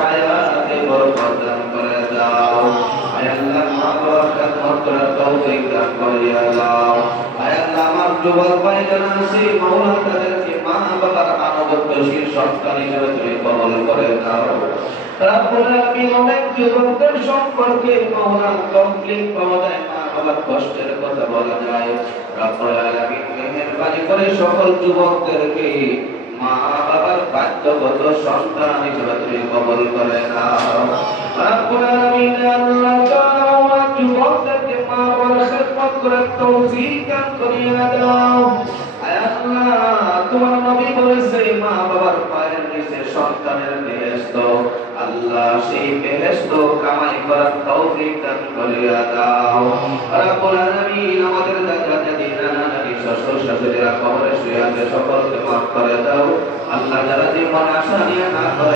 হায়াতে বরকত দান করে দাও। আয় আল্লাহ মা বাবার খেদমত করার তৌফিক দান করিয়া দাও। আয় আল্লাহ আমার যুবক ভাই যারা আছে মাওলা তাদেরকে মা বাবার আনুগত্যশীল সন্তান হিসেবে তুমি কবুল করে দাও। রব্বুল আলামিন অনেক যুবকদের সম্পর্কে মাওলা কমপ্লিট পাওয়া যায়, মা বাবার কষ্টের কথা বলা যায়। রব্বুল আলামিন মেহেরবানি করে সকল যুবকদেরকে মা বাবার বাধ্যগত সন্তান হিসেবে তুমি কবুল করে নাও। রব্বুল আলামিন আল্লাহ তাআলা আমার যুবকদেরকে মা বাবার খেদমত করার তৌফিক দান করিয়া দাও। আয় আল্লাহ তোমার নবী বলেছে মা বাবার পায়ের নিচে সন্তানের বেহেশত, আল্লাহ সেই বেহেশত কামাই করার তৌফিক দান করিয়া দাও। রব্বুল আলামিন আমাদের দাদা দাদি নানা নানি শ্বশুর শাশুড়িরা কবরে শুয়ে আছে সকলকে মাফ করে দাও। আল্লাহ যারা জীবন আশা নিয়ে না করে